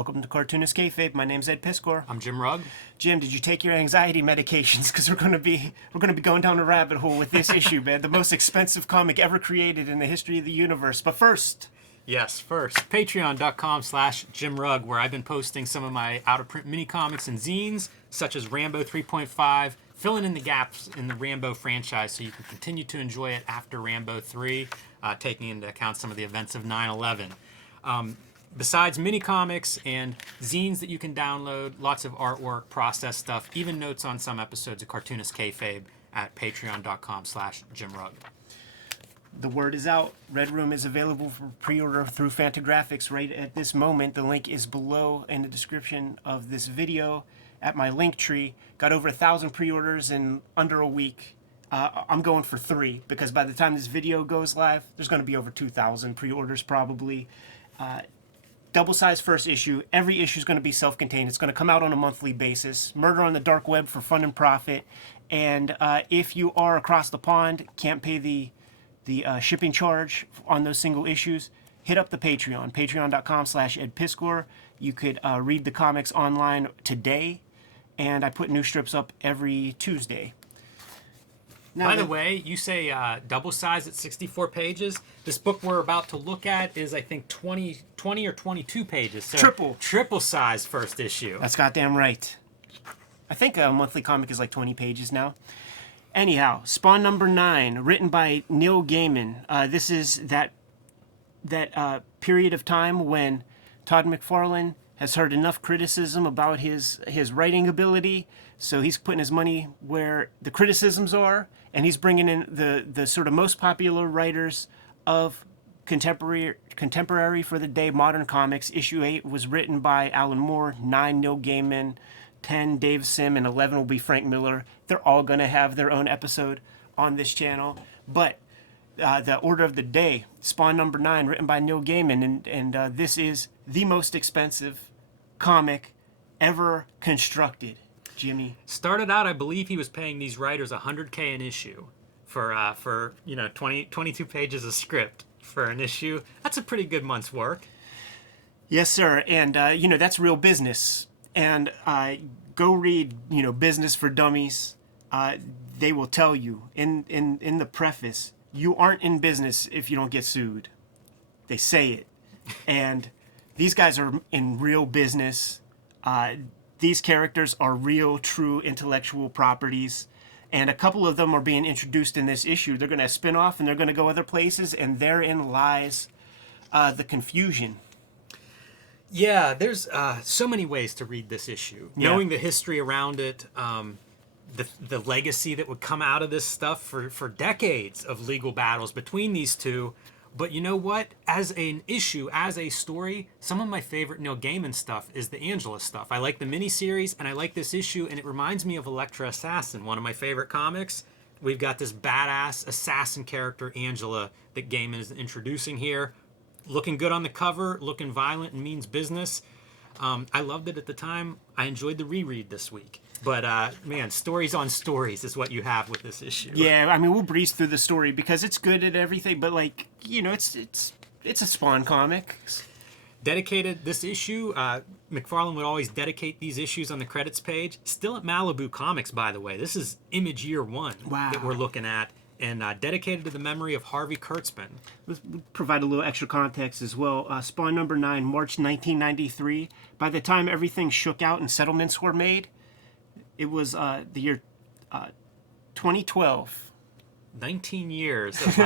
Welcome to Cartoonist Kayfabe. My name's Ed Piskor. I'm Jim Rugg. Jim, did you take your anxiety medications? Because we're gonna be going down a rabbit hole with this issue, man. The most expensive comic ever created in the history of the universe. But first, Patreon.com/Jim Rugg, where I've been posting some of my out-of-print mini comics and zines, such as Rambo 3.5, filling in the gaps in the Rambo franchise so you can continue to enjoy it after Rambo 3, taking into account some of the events of 9/11. Besides mini comics and zines that you can download, lots of artwork, process stuff, even notes on some episodes of Cartoonist Kayfabe at patreon.com/Jim Rugg. the word is out. Red Room is available for pre-order through Fantagraphics right at this moment. The link is below in the description of this video at my link tree. Got over 1,000 pre-orders in under a week. I'm going for 3 because by the time this video goes live, there's going to be over 2,000 pre-orders probably. Double-sized first issue. Every issue is going to be self-contained. It's going to come out on a monthly basis. Murder on the Dark Web for fun and profit. And if you are across the pond, can't pay the shipping charge on those single issues, hit up the Patreon. Patreon.com/Ed Piskor. You could read the comics online today. And I put new strips up every Tuesday. Now, by the way, you say double size at 64 pages. This book we're about to look at is, I think, 20 or 22 pages. So triple size first issue. That's goddamn right. I think a monthly comic is like 20 pages now. Anyhow, Spawn number 9, written by Neil Gaiman. This is that period of time when Todd McFarlane has heard enough criticism about his writing ability, so he's putting his money where the criticisms are, and he's bringing in the sort of most popular writers of contemporary for the day modern comics. Issue 8 was written by Alan Moore, 9 Neil Gaiman, 10 Dave Sim, and 11 will be Frank Miller. They're all going to have their own episode on this channel, but the order of the day, Spawn number 9, written by Neil Gaiman, and this is the most expensive comic ever constructed. Jimmy started out, I believe he was paying these writers $100K an issue for 22 pages of script for an issue. That's a pretty good month's work. Yes, sir. And that's real business. And go read Business for Dummies. They will tell you in the preface, you aren't in business if you don't get sued. They say it. And these guys are in real business. These characters are real, true intellectual properties. And a couple of them are being introduced in this issue. They're going to spin off and they're going to go other places. And therein lies the confusion. Yeah, there's so many ways to read this issue. Yeah. Knowing the history around it, the legacy that would come out of this stuff for decades of legal battles between these two. But you know what? As an issue, as a story, some of my favorite Neil Gaiman stuff is the Angela stuff. I like the miniseries, and I like this issue, and it reminds me of Elektra Assassin, one of my favorite comics. We've got this badass assassin character, Angela, that Gaiman is introducing here. Looking good on the cover, looking violent and means business. I loved it at the time. I enjoyed the reread this week. But, man, stories on stories is what you have with this issue. Yeah, I mean, we'll breeze through the story because it's good at everything, but, it's a Spawn comic. Dedicated this issue, McFarlane would always dedicate these issues on the credits page. Still at Malibu Comics, by the way. This is Image Year 1 that we're looking at. And dedicated to the memory of Harvey Kurtzman. Let's provide a little extra context as well. Spawn number 9, March 1993. By the time everything shook out and settlements were made, it was the year 2012. 19 years of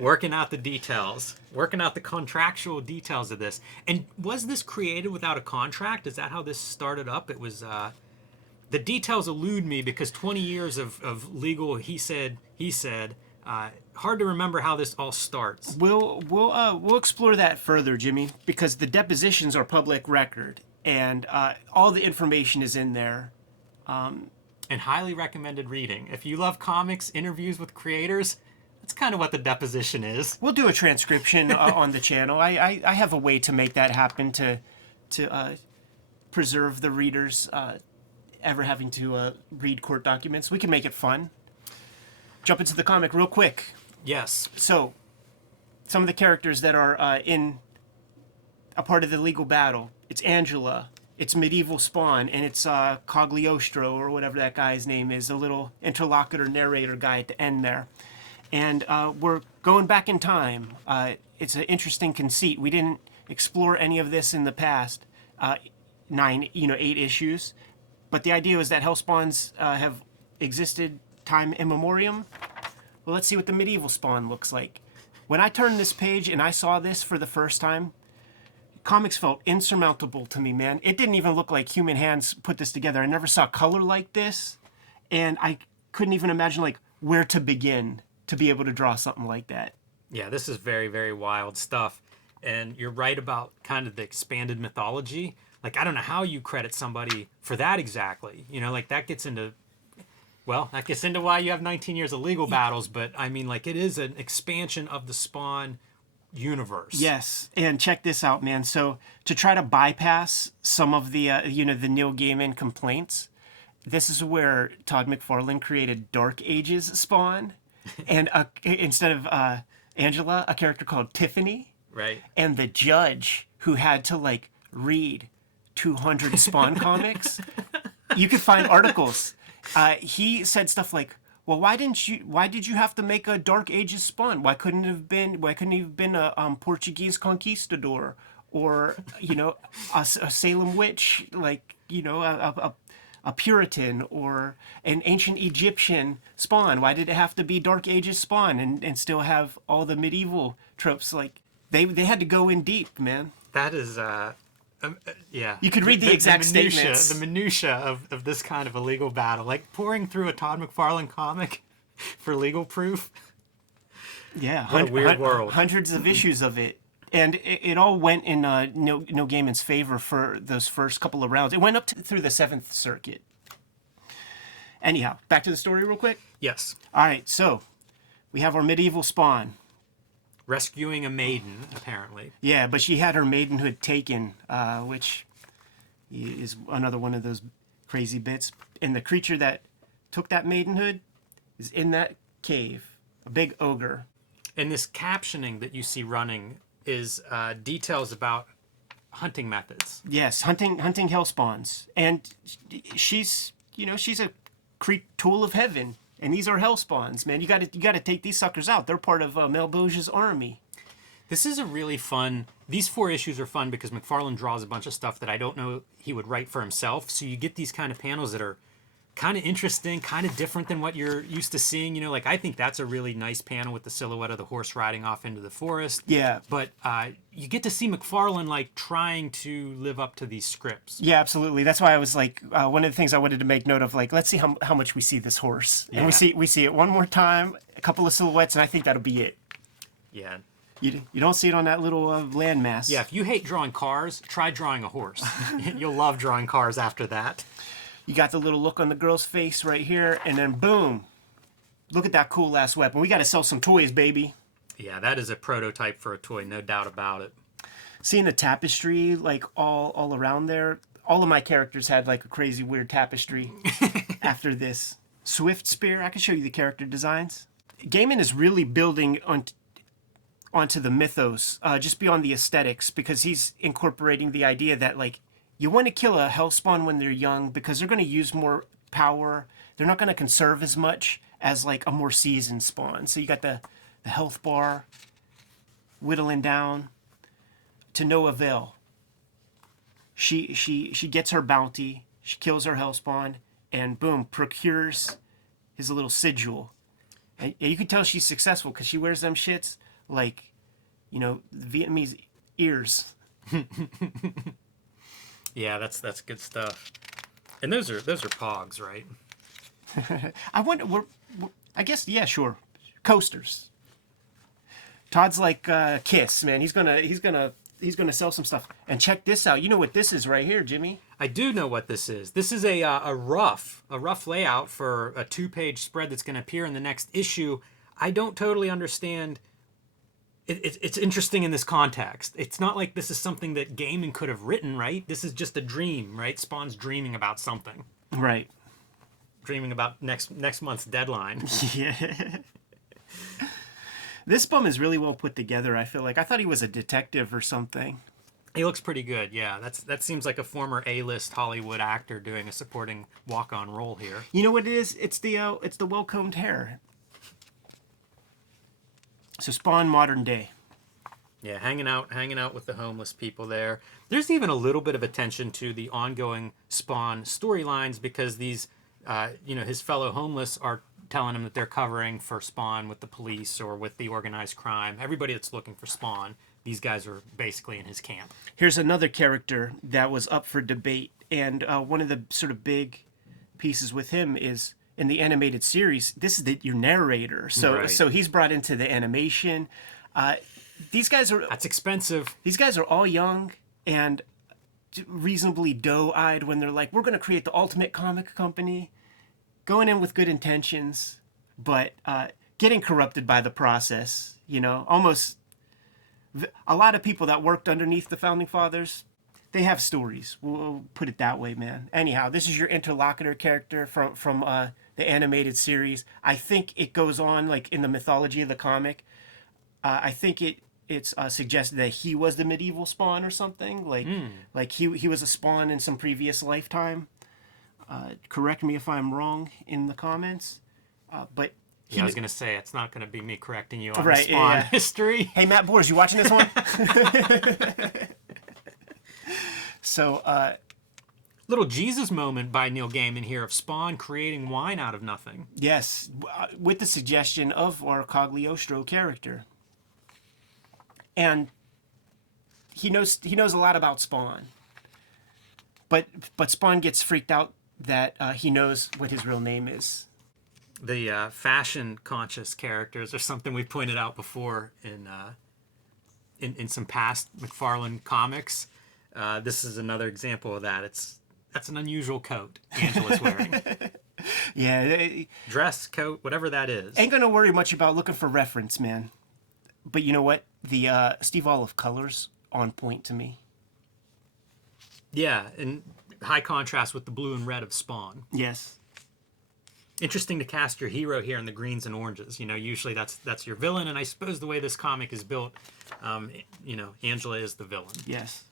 working out the details, working out the contractual details of this. And was this created without a contract? Is that how this started up? It was... the details elude me because 20 years of legal he said, hard to remember how this all starts. We'll explore that further, Jimmy, because the depositions are public record and all the information is in there. And highly recommended reading. If you love comics, interviews with creators, that's kind of what the deposition is. We'll do a transcription on the channel. I have a way to make that happen to preserve the readers ever having to read court documents. We can make it fun. Jump into the comic real quick. Yes. So, some of the characters that are in a part of the legal battle. It's Angela. It's medieval Spawn, and it's Cogliostro, or whatever that guy's name is, the little interlocutor narrator guy at the end there. And we're going back in time. It's an interesting conceit. We didn't explore any of this in the past 8 issues, but the idea was that Hellspawns have existed time immemorial. Well, let's see what the medieval Spawn looks like. When I turned this page and I saw this for the first time, comics felt insurmountable to me, man. It didn't even look like human hands put this together. I never saw color like this, and I couldn't even imagine like where to begin to be able to draw something like that. Yeah, this is very, very wild stuff. And you're right about kind of the expanded mythology. Like, I don't know how you credit somebody for that exactly. You know, like that gets into why you have 19 years of legal battles. But I mean, like, it is an expansion of the Spawn universe. Yes, and check this out, man. So to try to bypass some of the the Neil Gaiman complaints, this is where Todd McFarlane created Dark Ages Spawn, and instead of Angela, a character called Tiffany, Right. and the judge who had to like read 200 Spawn comics. You could find articles. He said stuff like, well, why did you have to make a Dark Ages Spawn? Why couldn't he have been a Portuguese conquistador, or a Salem witch, like a Puritan, or an ancient Egyptian Spawn? Why did it have to be Dark Ages Spawn and still have all the medieval tropes? Like they had to go in deep, man. That is yeah. You could read the exact statements. The minutia of this kind of a legal battle, like pouring through a Todd McFarlane comic for legal proof. Yeah, what a weird world. Hundreds of issues of it, and it all went in Neil Gaiman's favor for those first couple of rounds. It went up through the 7th Circuit. Anyhow, back to the story real quick. Yes. All right, so we have our medieval Spawn. Rescuing a maiden, apparently. Yeah, but she had her maidenhood taken, which is another one of those crazy bits. And the creature that took that maidenhood is in that cave, a big ogre. And this captioning that you see running is details about hunting methods. Yes, hunting hellspawns, and she's a tool of heaven. And these are hellspawns, man. You got to take these suckers out. They're part of Malbosia's army. This is a really fun. These 4 issues are fun because McFarlane draws a bunch of stuff that I don't know he would write for himself. So you get these kind of panels that are kind of interesting, kind of different than what you're used to seeing. You know, like I think that's a really nice panel with the silhouette of the horse riding off into the forest. Yeah. But you get to see McFarlane like trying to live up to these scripts. Yeah, absolutely. That's why I was like, one of the things I wanted to make note of, like, let's see how much we see this horse. And we see it one more time, a couple of silhouettes, and I think that'll be it. Yeah. You don't see it on that little landmass. Yeah, if you hate drawing cars, try drawing a horse. You'll love drawing cars after that. You got the little look on the girl's face right here, and then boom. Look at that cool ass weapon. We got to sell some toys, baby. Yeah, that is a prototype for a toy, no doubt about it. Seeing the tapestry like all around there, all of my characters had like a crazy weird tapestry after this. Swift Spear, I can show you the character designs. Gaiman is really building onto the mythos, just beyond the aesthetics, because he's incorporating the idea that like you want to kill a hellspawn when they're young because they're going to use more power. They're not going to conserve as much as like a more seasoned spawn. So you got the health bar whittling down to no avail. She gets her bounty. She kills her hellspawn, and boom, procures his little sigil. And you can tell she's successful because she wears them shits like, Vietnamese ears. Yeah, that's good stuff. And those are pogs, right? I wonder. I guess yeah, sure. Coasters. Todd's like Kiss, man. He's gonna sell some stuff. And check this out. You know what this is right here, Jimmy? I do know what this is. This is a rough layout for a 2-page spread that's going to appear in the next issue. I don't totally understand. It's interesting in this context. It's not like this is something that Gaiman could have written, right? This is just a dream, right? Spawn's dreaming about something. Right. Dreaming about next month's deadline. Yeah. This bum is really well put together, I feel like. I thought he was a detective or something. He looks pretty good, yeah. That seems like a former A-list Hollywood actor doing a supporting walk-on role here. You know what it is? It's the well-combed hair. So Spawn modern day. Yeah, hanging out with the homeless people there. There's even a little bit of attention to the ongoing Spawn storylines because these, his fellow homeless are telling him that they're covering for Spawn with the police or with the organized crime. Everybody that's looking for Spawn, these guys are basically in his camp. Here's another character that was up for debate, and one of the sort of big pieces with him is in the animated series. This is your narrator, so Right. so he's brought into the animation. These guys are That's expensive. These guys are all young and reasonably doe-eyed when they're like, we're going to create the ultimate comic company, going in with good intentions, but getting corrupted by the process. Almost a lot of people that worked underneath the founding fathers, they have stories. We'll put it that way, man. Anyhow, this is your interlocutor character from the animated series. I think it goes on like in the mythology of the comic. I think it's suggested that he was the medieval Spawn or something. Like he was a Spawn in some previous lifetime. Correct me if I'm wrong in the comments. But I was going to say, it's not going to be me correcting you on Right, the Spawn yeah. history. Hey, Matt Boers, you watching this one? So, Little Jesus moment by Neil Gaiman here of Spawn creating wine out of nothing. yes, with the suggestion of our Cagliostro character. And he knows a lot about Spawn. But Spawn gets freaked out that he knows what his real name is. The fashion-conscious characters are something we've pointed out before in some past McFarlane comics. This is another example of that. That's an unusual coat Angela's wearing. Yeah, Dress, coat, whatever that is. ain't gonna worry much about looking for reference, man. But you know what? The Steve Olive colors on point to me. Yeah, and high contrast with the blue and red of Spawn. Yes. Interesting to cast your hero here in the greens and oranges. Usually that's your villain, and I suppose the way this comic is built, Angela is the villain. Yes.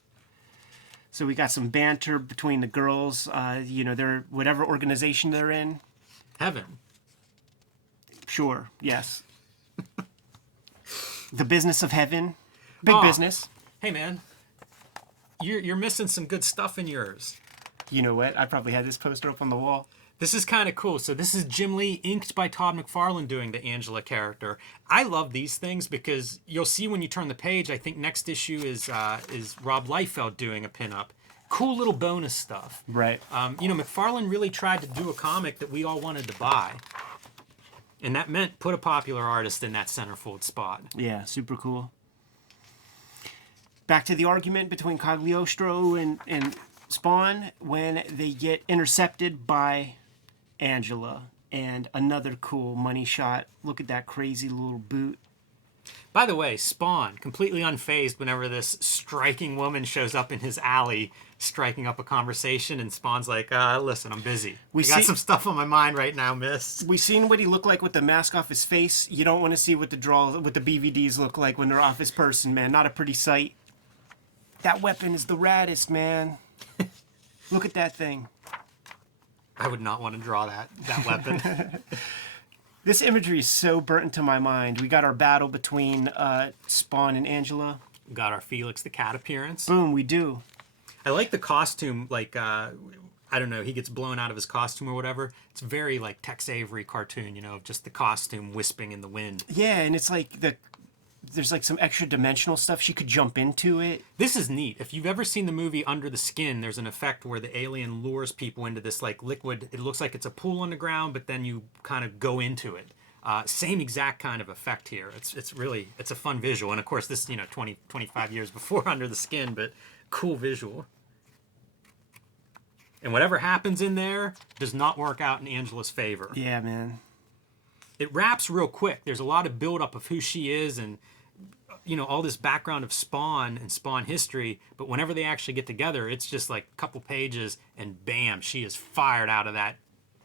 So we got some banter between the girls. They're whatever organization they're in. Heaven. Sure. Yes. The business of heaven. Big Aw. business. Hey man, you're missing some good stuff in yours. You know what? I probably had this poster up on the wall. This is kind of cool. So this is Jim Lee inked by Todd McFarlane doing the Angela character. I love these things because you'll see when you turn the page. I think next issue is Rob Liefeld doing a pinup. Cool little bonus stuff. Right. McFarlane really tried to do a comic that we all wanted to buy, and that meant put a popular artist in that centerfold spot. Yeah, super cool. Back to the argument between Cagliostro and Spawn when they get intercepted by Angela. And another cool money shot. Look at that crazy little boot. By the way, Spawn, completely unfazed whenever this striking woman shows up in his alley, striking up a conversation, and Spawn's like, listen, I'm busy. I got some stuff on my mind right now, miss. We seen what he looked like with the mask off his face. You don't want to see what the BVDs look like when they're off his person, man. Not a pretty sight. That weapon is the raddest, man. Look at that thing. I would not want to draw that weapon. This imagery is so burnt into my mind. We got our battle between Spawn and Angela. We got our Felix the Cat appearance. Boom, we do. I like the costume, I don't know, he gets blown out of his costume or whatever. It's very like Tex Avery cartoon, just the costume wisping in the wind. Yeah, and it's like there's like some extra dimensional stuff. She could jump into it. This is neat. If you've ever seen the movie Under the Skin, there's an effect where the alien lures people into this like liquid. It looks like it's a pool underground, but then you kind of go into it. Same exact kind of effect here. It's a fun visual. And of course this, 20, 25 years before Under the Skin, but cool visual. And whatever happens in there does not work out in Angela's favor. Yeah, man. It wraps real quick. There's a lot of buildup of who she is and all this background of Spawn and Spawn history, but whenever they actually get together, it's just like a couple pages and bam, she is fired out of that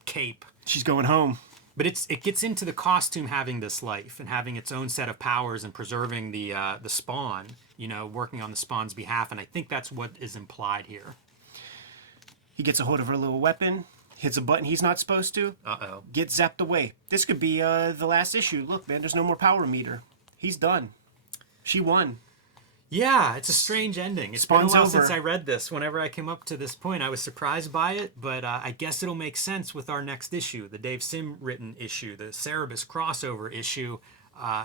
cape. She's going home. But it gets into the costume having this life and having its own set of powers and preserving the Spawn, working on the Spawn's behalf, and I think that's what is implied here. He gets a hold of her little weapon, hits a button he's not supposed to, gets zapped away. This could be the last issue. Look, man, there's no more power meter. He's done. She won. Yeah, it's a strange ending. It's Spawn's been a while over. since I read this. Whenever I came up to this point, I was surprised by it, but I guess it'll make sense with our next issue, the Dave Sim written issue, the Cerebus crossover issue.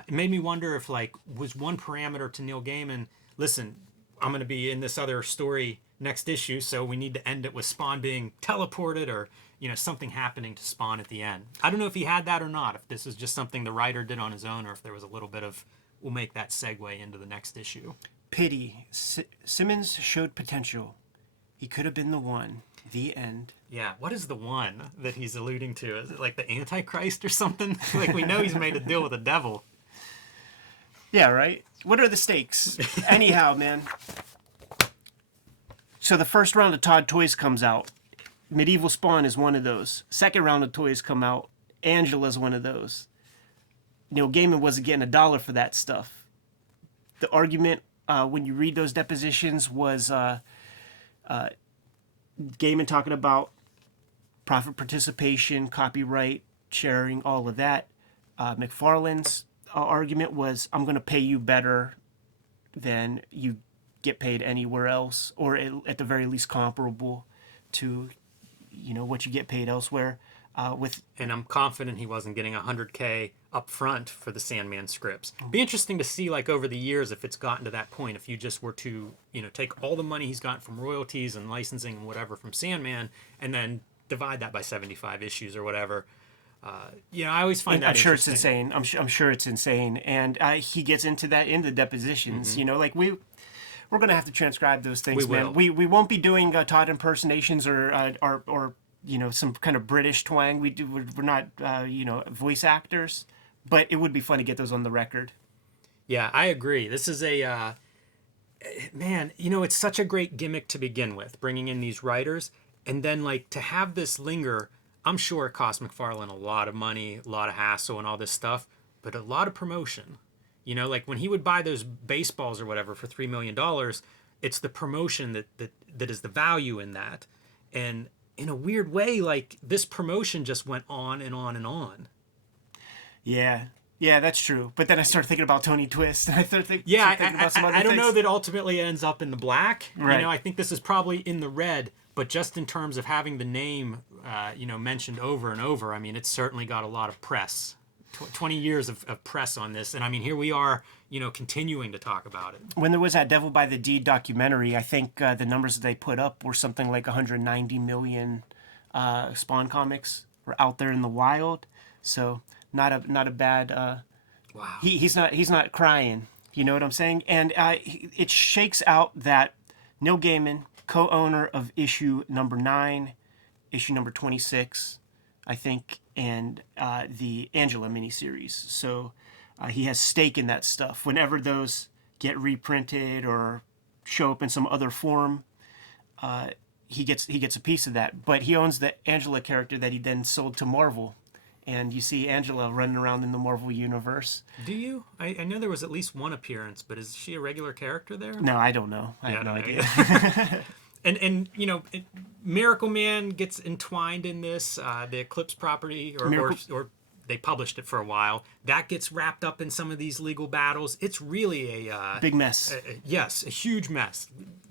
It made me wonder if, was one parameter to Neil Gaiman, listen, I'm going to be in this other story next issue, so we need to end it with Spawn being teleported or, something happening to Spawn at the end. I don't know if he had that or not, if this was just something the writer did on his own, or if there was a little bit of, we'll make that segue into the next issue. Pity. Simmons showed potential. He could have been the one. The end. Yeah, what is the one that he's alluding to? Is it like the Antichrist or something? We know he's made a deal with the devil. Yeah, right? What are the stakes? Anyhow, man. So the first round of Todd toys comes out. Medieval Spawn is one of those. Second round of toys come out. Angela's one of those. Neil Gaiman wasn't getting $1 for that stuff. The argument, when you read those depositions, was Gaiman talking about profit participation, copyright, sharing, all of that. McFarlane's argument was, I'm going to pay you better than you get paid anywhere else, or at the very least comparable to, what you get paid elsewhere. And I'm confident he wasn't getting $100K up front for the Sandman scripts. Be interesting to see, over the years, if it's gotten to that point, if you just were to, take all the money he's gotten from royalties and licensing and whatever from Sandman, and then divide that by 75 issues or whatever. I always find that I'm sure interesting. it's insane. I'm sure it's insane. And he gets into that in the depositions. Mm-hmm. We're going to have to transcribe those things, We man. will. We won't be doing Todd impersonations or some kind of British twang. We're not voice actors, but it would be fun to get those on the record. Yeah, I agree. This is man, it's such a great gimmick to begin with, bringing in these writers, and then to have this linger. I'm sure it cost McFarlane a lot of money, a lot of hassle and all this stuff, but a lot of promotion. When he would buy those baseballs or whatever for $3 million, it's the promotion that is the value in that. And in a weird way, this promotion just went on and on and on. Yeah, that's true. But then I started thinking about Tony Twist, and I started thinking about some other I don't things. know that ultimately it ends up in the black. Right. I think this is probably in the red, but just in terms of having the name, mentioned over and over, it's certainly got a lot of press. 20 years of press on this, and here we are, continuing to talk about it. When there was that Devil by the Deed documentary, I think the numbers that they put up were something like 190 million Spawn comics were out there in the wild. So not a bad. Wow. He's not crying. You know what I'm saying? And it shakes out that Neil Gaiman, co-owner of issue number 9, issue number 26, I think, and the Angela miniseries. So he has stake in that stuff. Whenever those get reprinted or show up in some other form, he gets a piece of that. But he owns the Angela character that he then sold to Marvel. And you see Angela running around in the Marvel universe. Do you? I know there was at least one appearance, but is she a regular character there? No, I don't know. I have no idea. And Miracle Man gets entwined in this. The Eclipse property, or they published it for a while. That gets wrapped up in some of these legal battles. It's really a big mess. A huge mess.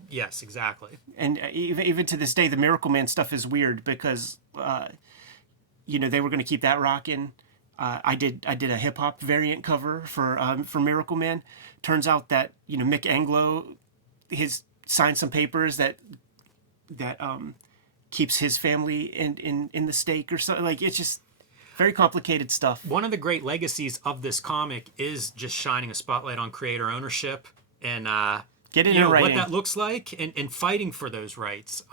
Yes, exactly. And even to this day, the Miracle Man stuff is weird because they were going to keep that rocking. I did a hip hop variant cover for Miracle Man. Turns out that Mick Anglo signed some papers that keeps his family in the stake or something. It's just very complicated stuff. One of the great legacies of this comic is just shining a spotlight on creator ownership and get it in writing. What that looks like and fighting for those rights.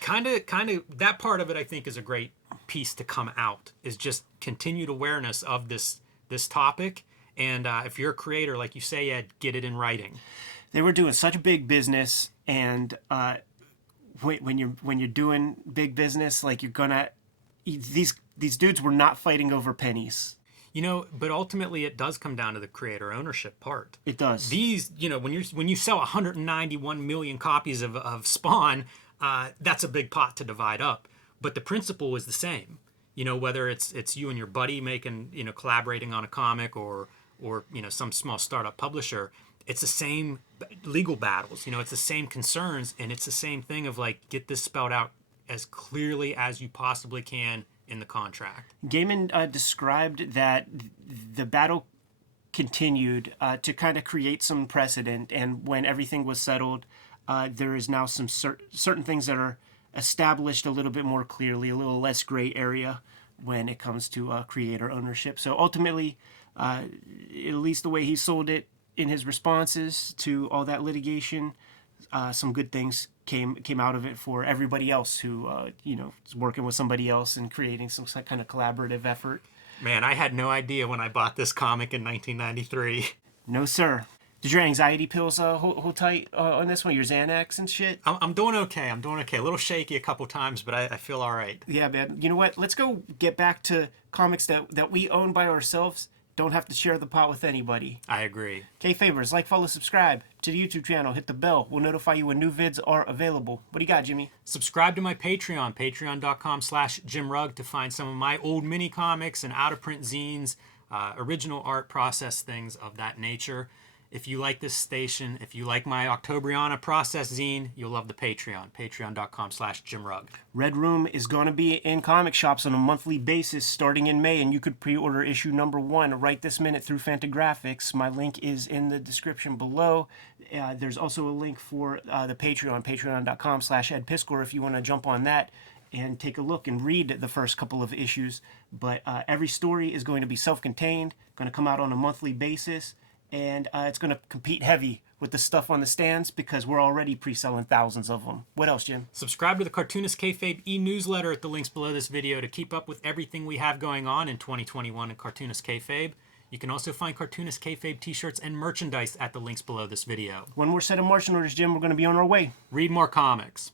Kind of that part of it I think is a great piece to come out, is just continued awareness of this topic. And if you're a creator, like you say, Ed, get it in writing. They were doing such big business, and when you're doing big business, you're gonna these dudes were not fighting over pennies. You know, but ultimately it does come down to the creator ownership part. It does. These, you know, when you sell 191 million copies of Spawn, that's a big pot to divide up. But the principle is the same. You know, whether it's you and your buddy making, you know, collaborating on a comic, or you know, some small startup publisher, it's the same legal battles. You know, it's the same concerns, and it's the same thing of like, get this spelled out as clearly as you possibly can in the contract. Gaiman described that the battle continued to kind of create some precedent, and when everything was settled, there is now some certain things that are established a little bit more clearly, a little less gray area when it comes to creator ownership. So ultimately, at least the way he sold it in his responses to all that litigation, some good things came out of it for everybody else who you know, is working with somebody else and creating some kind of collaborative effort. Man, I had no idea when I bought this comic in 1993. No, sir. Did your anxiety pills hold tight on this one? Your Xanax and shit? I'm doing okay. I'm doing okay. A little shaky a couple times, but I feel all right. Yeah, man. You know what? Let's go get back to comics that we own by ourselves. Don't have to share the pot with anybody. I agree. Kayfabers, like, follow, subscribe to the YouTube channel. Hit the bell. We'll notify you when new vids are available. What do you got, Jimmy? Subscribe to my Patreon, patreon.com/JimRugg, to find some of my old mini comics and out-of-print zines, original art, process things of that nature. If you like this station, if you like my Octobriana process zine, you'll love the Patreon, patreon.com/JimRugg. Red Room is going to be in comic shops on a monthly basis starting in May, and you could pre-order issue number 1 right this minute through Fantagraphics. My link is in the description below. There's also a link for the Patreon, patreon.com/EdPiskor, if you want to jump on that and take a look and read the first couple of issues. But every story is going to be self-contained, going to come out on a monthly basis, and it's going to compete heavy with the stuff on the stands because we're already pre-selling thousands of them. What else, Jim? Subscribe to the Cartoonist Kayfabe e-newsletter at the links below this video to keep up with everything we have going on in 2021 in Cartoonist Kayfabe. You can also find Cartoonist Kayfabe t-shirts and merchandise at the links below this video. One more set of marching orders, Jim. We're going to be on our way. Read more comics.